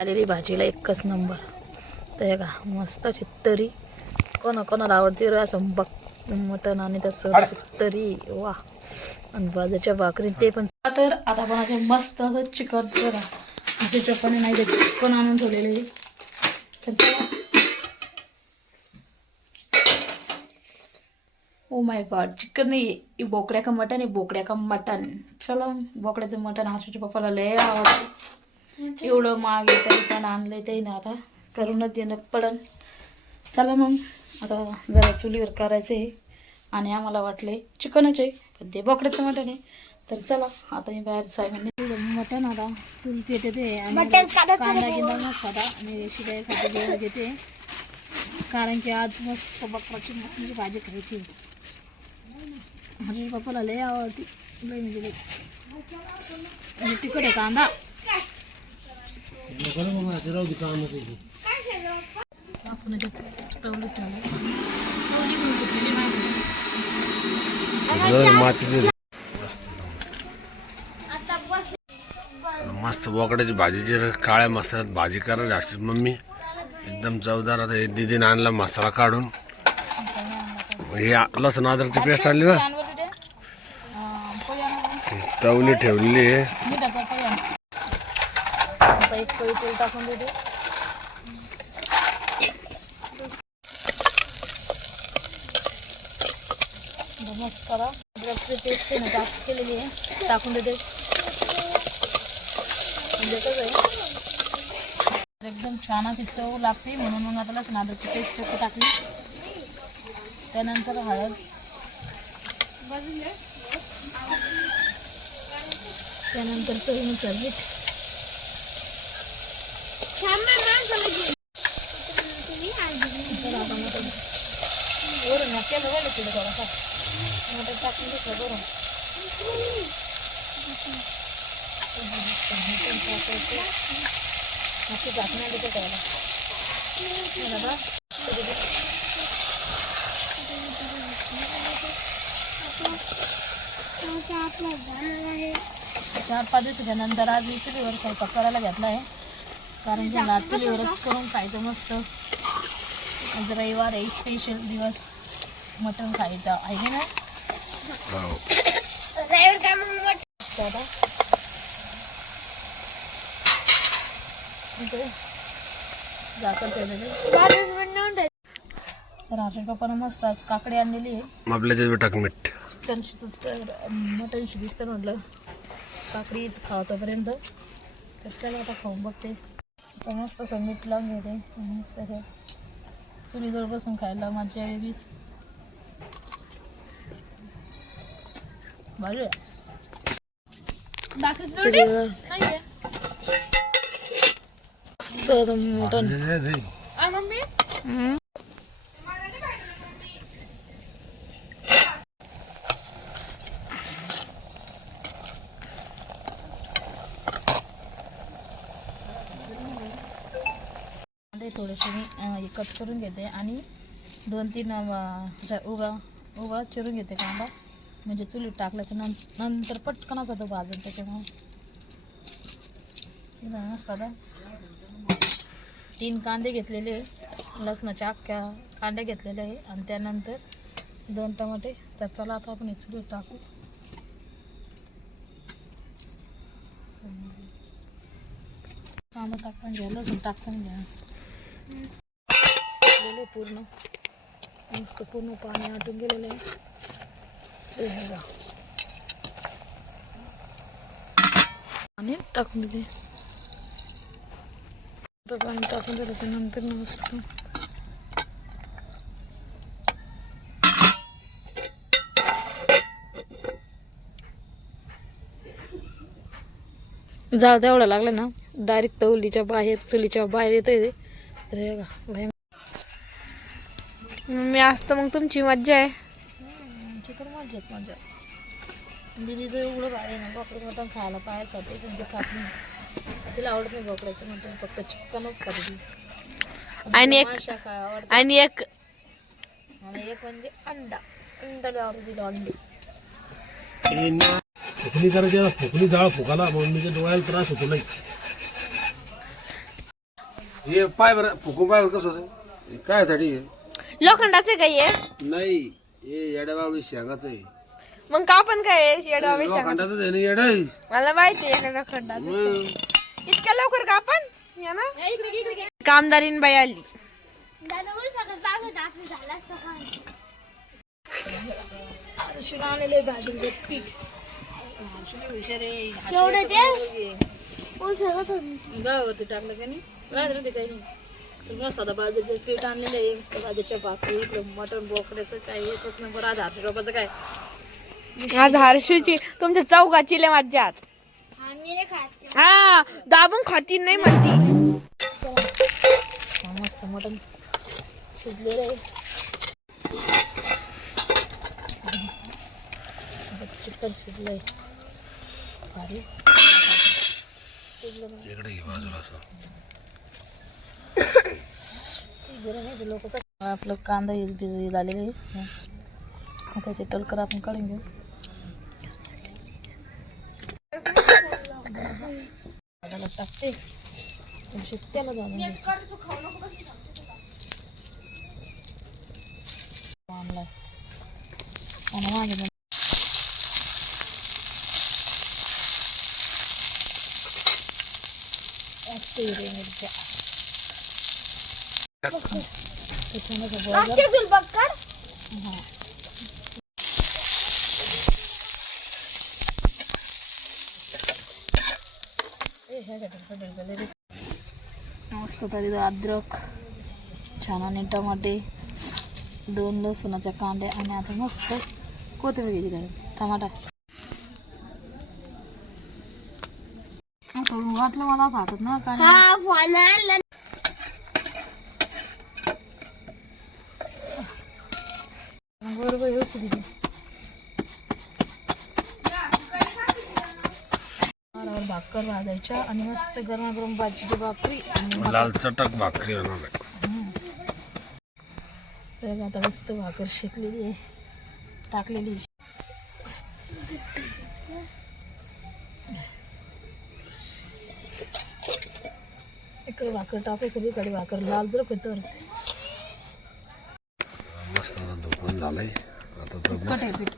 आलेली भाजीला एकच नंबर. तर का मस्त चित्तरी कोणाला आवडते रे असं मटण आणि तसं चित्तरी वा. आणि बाजूच्या भाकरी ते पण. तर आता कोणाचे मस्त असं चिकन बघा असे चपाने नाही ते चिकन आणून ठेवलेले. तर ओ माय गॉड चिकन नाही बोकड्या का मटन आहे. बोकड्या का मटन. चला बोकड्याचं मटन आशूच्या पप्पाला लय आवडतं. एवढं महाग आहे तरी पण आणलंय ते ना आता करूनच देणं पडन. चला मग आता जरा चुलीवर करायचं आहे. आणि आम्हाला वाटले चिकनच आहे पण ते बोकड्याचं मटन आहे. तर चला आता मी बाहेर साहेबांनी मटन आता चूल पेटे ते आणि कांदा गिंदा मस्त आता आणि शिजायसाठी जेवण घेते. कारण की आज मस्त बकराची मटणाची भाजी खायची. माझ्या पप्पाला लय आवडती लय म्हणजे आणि तिखट आहे कांदा. मस्त बोकड्याची भाजीची काळ्या मसाल्यात भाजी करायची अशी मम्मी एकदम चवदार. आता हे दीदीने आणला मसाला काढून. हे लसूण अद्रकची पेस्ट आणली ना तवली ठेवलेली आहे. एक पळी तेल टाकून देते. मस्त करा अद्रकची पेस्ट आहे ना जास्त केलेली आहे टाकून देते. म्हणजे कसं आहे एकदम छान अशी चव लागते म्हणून मग आता लसूण अद्रकची पेस्ट टाकली. त्यानंतर हळद त्यानंतर चवीनुसार मीठ. वरून केलं बघा तिला थोडासा मटर टाकून घेतलं बरं. अशी झाकण्या देते त्याला. चार 5 दिवसाच्या नंतर आज चुलीवर स्वयंपाक करायला घेतला आहे. कारण की आज चुलीवरच करून खायचं मस्त. आज रविवार आहे स्पेशल दिवस मटण खायचं आहे ना. झाकण ठेवलेले. तर आमच्या पप्पानं मस्त आज काकडी आणलेली आहे. आपल्याच्यात टाक मीठ. मटण शिजतं म्हटलं काकडी खावतोपर्यंत. तर त्याला आता खाऊन बघते. तर मस्त असं मीठ लावून घेते. मस्त हे चुलीजवळ बसून खायला माझ्या वेगळीच भाजी मटण. थोडेसे मी कट करून घेते आणि 2-3 उभा चिरून घेते कांदा. म्हणजे चुलीत टाकल्याच्या नंतर पटकन असा तो भाजून त्याच्यामुळे मस्त. आता 3 कांदे घेतलेले लसणाच्या अख्ख्या कांदे घेतलेले आहे आणि त्यानंतर 2 टमाटे. तर चला आता आपण चुलीत टाकू. कांदा टाकून घ्या लसूण टाकून घ्या पूर्ण मस्त पूर्ण पाणी आटून गेलेलं आहे. पाणी टाकून देते. पाणी टाकून दिलं त्यानंतर मस्त जाळ तेवढा लागला ना डायरेक्ट तवलीच्या बाहेर चुलीच्या बाहेर येतोय. तर मी असतं मग तुमची मज्जा आहे. आमची तर मज्जाच मजा. दिदी तर एवढं भारी ना बोकड्याचं मटण खायला पाहायसाठी म्हणजे खात नाही. तिला आवडत नाही बोकड्याचं मटण फक्त चिकनच खाते. आणि एक म्हणजे अंडा आवडते अंडी. फुकणी करायची फुकणी जाळ फुकाला मम्मीच्या डोळ्याला त्रास होतो नाही. हे पाय बरं फुकून पाय बरं कसं होतं? हे कायसाठी आहे? लोखंडाचे काय आहे नाही हे येड्याबावळी शेंगाचं आहे. मग का पण काय आहे शेडवावी लोखंडाचंच आहे ना येड आहे. मला माहिती आहे का लोखंडाचं मग इतक्या लवकर का आपण या ना कामदारीन बाई आली गावावरती टाकलं का नाही राहत काही नाही मस्त आता बाजरीचं पीठ आणलेलं आहे मस्त बाजरीच्या भाकरी इकडं मटण बोकड्याचं काय एकच नंबर आज 800 रुपयाचं काय आज हर्षूची तुमच्या चौघाची लय मज्जा आज हा दाबून खाती नाही म्हणती मस्त मटण शिजलेलं आहे चिकन शिजलंय भारी इकडे घे बाजूला असं. लोक आपलं कांदा झालेले त्याचे टलकर आपण काढून घेऊ टाकते त्याला जाऊन मस्त तरी अद्रक छान आणि टमाटे 2 लसणाच्या कांड्या आणि आता मस्त कोथिंबीर घ्यायची टमाटा वाटलं मला भातात ना काय बरोबर व्यवस्थित भाकर भाजायच्या आणि मस्त गरमागरम भाजीची भाकरी आणि लाल चटक भाकरी होणार आहे. तर आता मस्त भाकर शेकलेली आहे टाकलेली इकडे भाकर टाकू सगळीकडे भाकर लाल जर तर मस्त आता दुकान झालंय आता तर कट आहे पीठ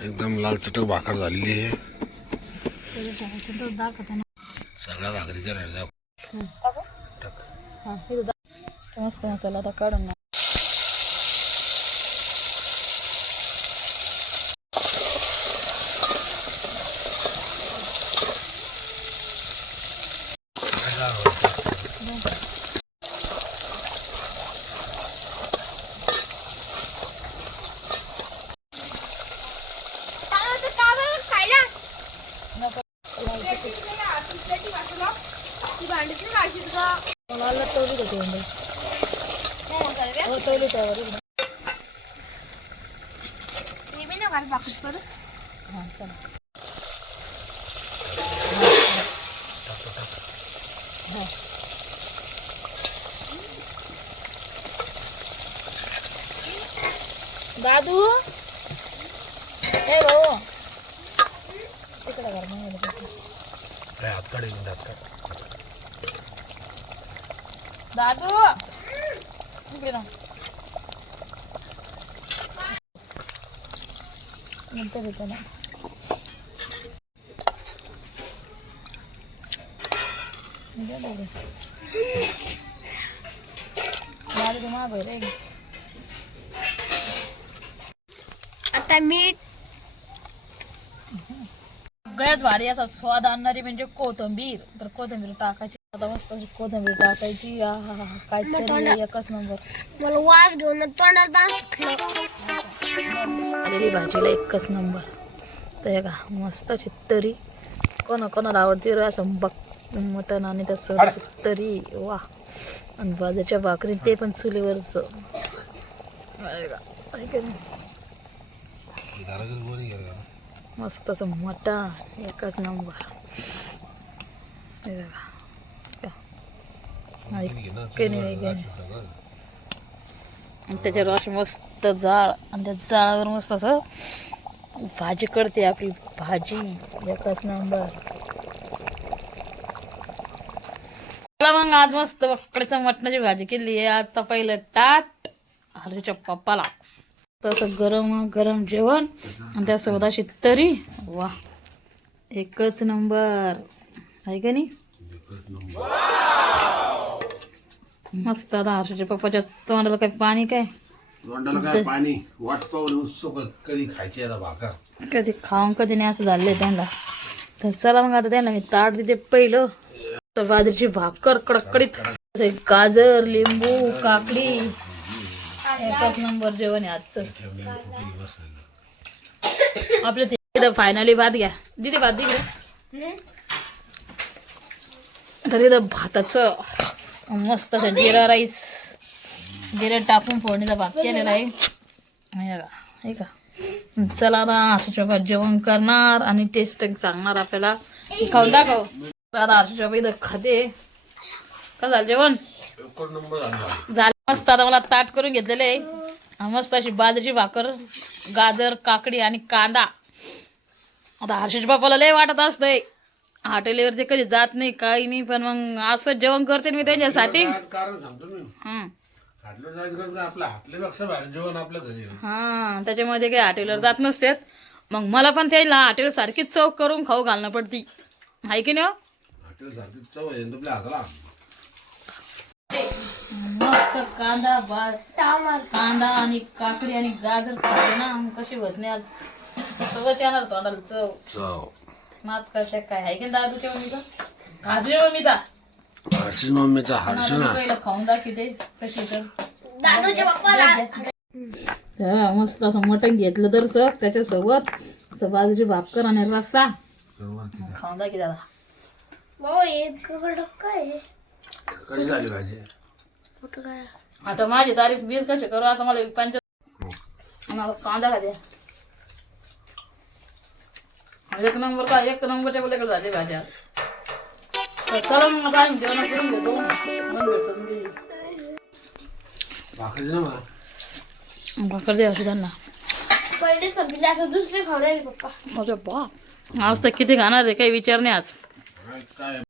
एकदम लाल चटक भाकर झालेली आहे. दाखवतो ना सगळ्या भाकरीच्या राहिल्या. मस्त मसाला आता काढून ना मला तवली देते हो तवली त्यावर हां चला दादू हे भाऊ तिकडे घर म्हणून काय हात काढ येऊन हात काढ. दादू इकडे ना नंतर येतो ना दादू माग रे आता मीठ सगळ्यात भारी असा स्वाद आणणारी म्हणजे कोथिंबीर तर कोथिंबीर टाकायची आता मस्त अशी कोथिंबीर टाकायची काय एकच नंबर मला वास घेऊन तोंडात आलेली भाजीला एकच नंबर. तर हे का मस्त तरी कोणाला आवडते रे असं मटण आणि तसं तरी वा. आणि बाजूच्या भाकरी ते पण चुलीवरचं. मस्त असं मटण एकच नंबर. हे बघा. आणि त्याच्यावर अशी मस्त जाळ आणि त्या जाळावर मस्त असं भाजी करते आपली भाजी एकच नंबर. मला मग आज मस्त बकड्याच्या मटणाची भाजी केली आहे. आता पहिलं टाट हलवीच्या पप्पाला तसं गरम गरम जेवण आणि त्यासोबत अशी तरी वा एकच नंबर आहे का नाही. मस्त. आता हर्षूच्या पप्पाच्या तोंडाला काय पाणी काय पाणी वाट पाहून उत्सुक कधी खायची आता भाकर. कधी खाऊन कधी नाही असं झालंय त्यांना. तर चला मग आता त्यांना मी ताट देते पहिलं. तर बाजरीची भाकर कडकडीत गाजर लिंबू काकडी एकच नंबर जेवण आहे आजचं आपलं. तिथं फायनली भात घ्या दिदी भात दे. तर तिथं भाताचं मस्त असं जिरा राईस जिरे टाकून फोडणीचा भात केलेला आहे हे का. चला आता हर्षूच्या जेवण करणार आणि टेस्टिंग सांगणार आपल्याला. खाऊन दाखव. आता हर्षूच्या इथं खाते. का झालं जेवण झालं मस्त. आता मला ताट करून घेतलेलं आहे मस्त अशी बाजरीची भाकर गाजर काकडी आणि कांदा. आता हर्षूच्या बापाला लय वाटत असतंय हॉटेलीवर ते कधी जात नाही काही नाही पण मग असं जेवण करते मी त्यांच्यासाठी. कारण सांगतो मी आपल्या हातल्यापेक्षा बाहेर जेवण आपल्या घरी. हा त्याच्यामध्ये काही हॉटेलवर जात नसतात. मग मला पण त्याला हॉटेल सारखीच चव करून खाऊ घालणं पडती आहे की नाही. हॉटेल सारखी चव आहे तुमच्या हाताला. मस्त कांदा कांदा आणि काकडी आणि गाजर खाते ना कशी होत नाही आज सगळंच येणार तोंडाला चव. मात कशा काय आहे की दादूच्या मम्मीचा हर्षूच्या मम्मीचा हर्षूच्या मम्मीचा हर्षू ना पहिलं खाऊन दाखवते कशी तर. मस्त असं मटण घेतलं तर सग त्याच्यासोबत असं बाजूची भाकर आणि रस्सा खाऊन दाखी दादा. कशी झाली भाजी. आता माझी तारीफ बीज कशी करू आता मला मला कांदा खाते. एक नंबर का एक नंबरच्या पलीकडे झाली भाजी आज. चला मग आता आम्ही जेवण करून घेतो भाकर द्या अशी त्यांना. दुसरे खाऊ राहिले पप्पा. आज तर किती खाणार आहे काही विचार नाही आज.